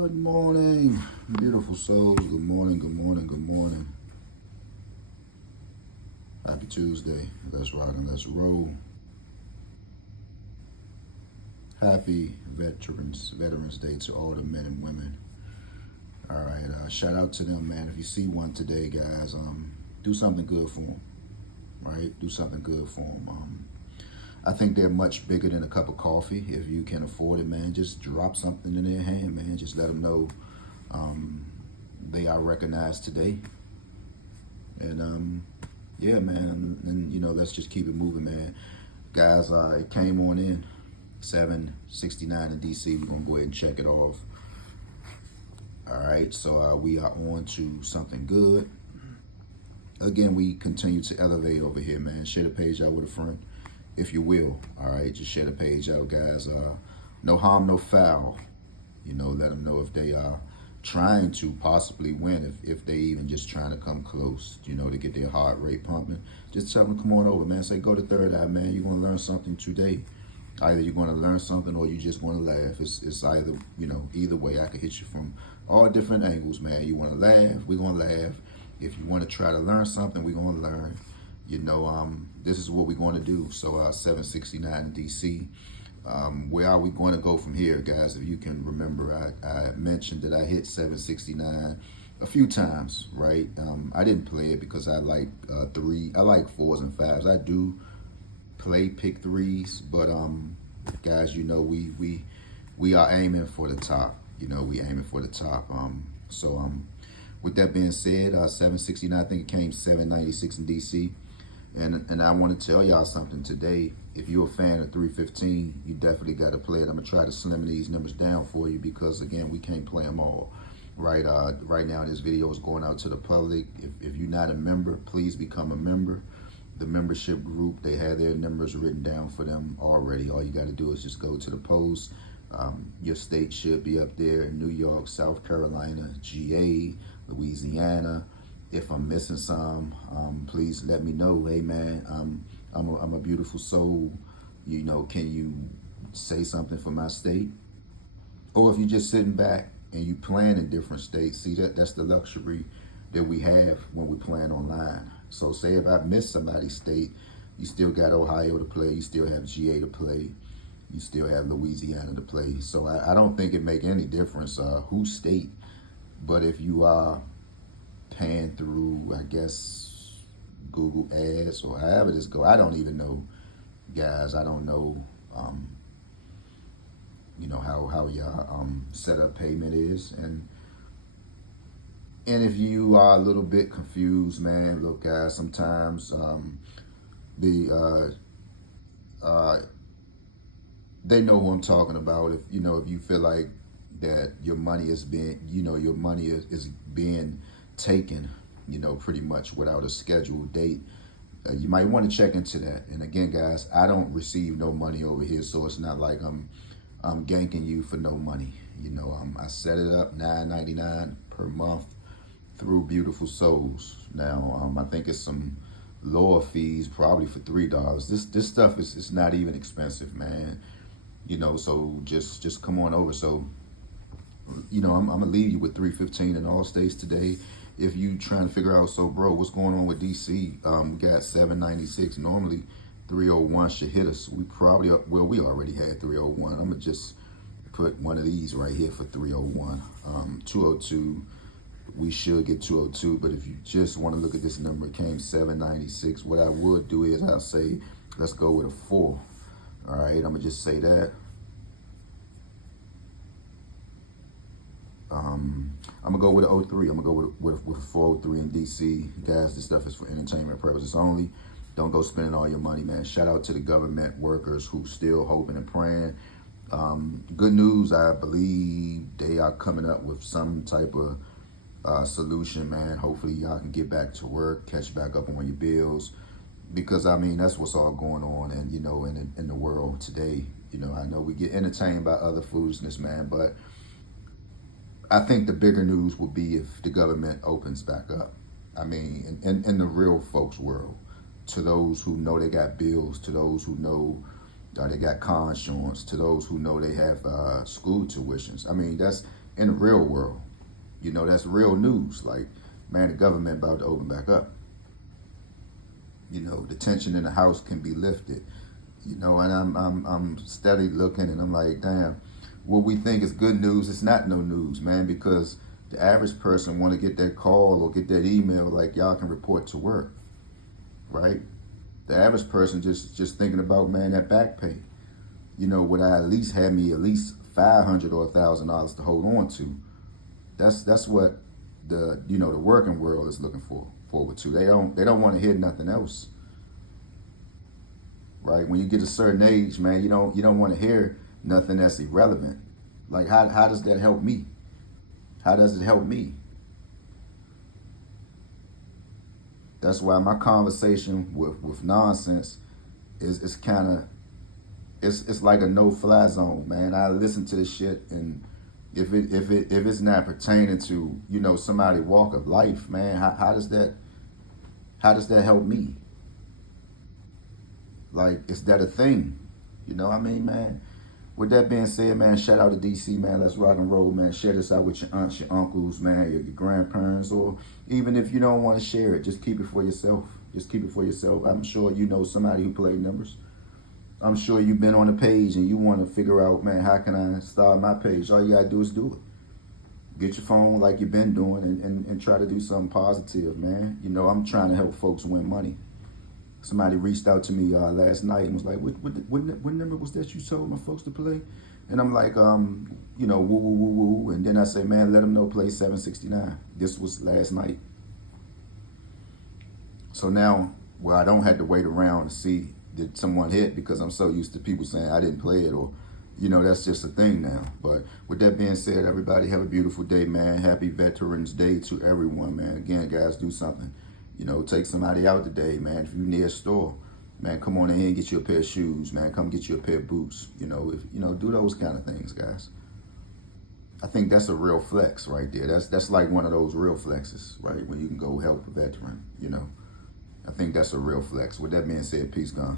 Good morning, beautiful souls. Good morning, good morning, good morning. Happy Tuesday. Let's rock and let's roll. Happy Veterans Day to all the men and women. All right, shout out to them, man. If you see one today, guys, do something good for them. Right, do something good for them. I think they're much bigger than a cup of coffee. If you can afford it, man, just drop something in their hand, man. Just let them know they are recognized today. And yeah, man, and let's just keep it moving, man. Guys, it came on in 769 in DC. We're gonna go ahead and check it off. All right, so we are on to something good. Again, we continue to elevate over here, man. Share the page out with a friend, if you will. All right, just share the page out, guys. No harm, no foul. Let them know if they are trying to possibly win, if they even just trying to come close, to get their heart rate pumping. Just tell them to come on over, man. Say, go to Third Eye, man. You're going to learn something today. Either you're going to learn something or you just want to laugh. It's either, either way. I can hit you from all different angles, man. You want to laugh, we're going to laugh. If you want to try to learn something, we're going to learn. This is what we're going to do. So 769 in DC. Where are we going to go from here, guys? If you can remember, I mentioned that I hit 769 a few times, right? I didn't play it because I like I like 4s and 5s. I do play pick 3s, but guys, we are aiming for the top. We aiming for the top. With that being said, 769, I think it came 796 in DC. And I want to tell y'all something today. If you're a fan of 315, you definitely got to play it. I'm going to try to slim these numbers down for you because, again, we can't play them all. Right now, this video is going out to the public. If you're not a member, please become a member. The membership group, they have their numbers written down for them already. All you got to do is just go to the post. Your state should be up there in New York, South Carolina, GA, Louisiana. If I'm missing some, please let me know. Hey, man, I'm a beautiful soul. Can you say something for my state? Or if you're just sitting back and you plan in different states, see, that's the luxury that we have when we plan online. So say if I miss somebody's state, you still got Ohio to play, you still have GA to play, you still have Louisiana to play. So I don't think it make any difference whose state, but if you are paying through, I guess, Google Ads or however this go, I don't even know, guys. I don't know, how y'all setup payment is, and if you are a little bit confused, man, look, guys, sometimes they know who I'm talking about. If you feel like that your money is being, your money is being taken, pretty much without a scheduled date, you might want to check into that. And again, guys, I don't receive no money over here, so it's not like I'm ganking you for no money. I set it up $9.99 per month through Beautiful Souls. Now, I think it's some lower fees, probably for $3. This stuff is not even expensive, man. So just come on over. So, I'm gonna leave you with 315 in all states today. If you trying to figure out, so bro, what's going on with DC? We got 796. Normally 301 should hit us. We already had 301. I'm gonna just put one of these right here for 301. 202, we should get 202, but if you just want to look at this number, it came 796. What I would do is I'll say, let's go with a 4. All right, I'm gonna just say that. I'm gonna go with an 03. I'm gonna go with a 403 in DC. Guys, this stuff is for entertainment purposes only. Don't go spending all your money, man. Shout out to the government workers who still hoping and praying. Good news, I believe they are coming up with some type of solution, man. Hopefully y'all can get back to work, catch back up on your bills, because that's what's all going on, and in the world today. I know we get entertained by other foolishness, man, but I think the bigger news will be if the government opens back up. In the real folks world, to those who know they got bills, to those who know they got car insurance, to those who know they have school tuitions. in the real world. You know, that's real news. Like, man, the government about to open back up. You know, the tension in the house can be lifted. You know, and I'm steady looking, and I'm like, damn, what we think is good news, it's not no news, man, because the average person want to get that call or get that email like y'all can report to work, right? The average person just thinking about, man, that back pay. You know, would I at least have me at least $500 or $1,000 to hold on to? That's what the the working world is looking forward to. They don't want to hear nothing else, right? When you get a certain age, man, you don't want to hear nothing that's irrelevant. Like, how does that help me? How does it help me? That's why my conversation with nonsense is kind of, it's like a no-fly zone, man. I listen to this shit, and if it's not pertaining to somebody walk of life, man, how does that help me? Like, is that a thing? You know what I mean, man? With that being said, man, shout out to DC, man. Let's rock and roll, man. Share this out with your aunts, your uncles, man, your grandparents, or even if you don't want to share it, just keep it for yourself. Just keep it for yourself. I'm sure you know somebody who played numbers. I'm sure you've been on a page and you want to figure out, man, how can I start my page? All you got to do is do it. Get your phone like you've been doing and try to do something positive, man. You know, I'm trying to help folks win money. Somebody reached out to me last night and was like, what number was that you told my folks to play? And I'm like, woo, woo, woo, woo. And then I say, man, let them know play 769. This was last night. So now, well, I don't have to wait around to see did someone hit, because I'm so used to people saying I didn't play it, or, that's just a thing now. But with that being said, everybody have a beautiful day, man. Happy Veterans Day to everyone, man. Again, guys, do something. Take somebody out today, man. If you're near a store, man, come on in here and get you a pair of shoes, man. Come get you a pair of boots. Do those kind of things, guys. I think that's a real flex right there. That's like one of those real flexes, right? When you can go help a veteran, I think that's a real flex. With that being said, peace, gone.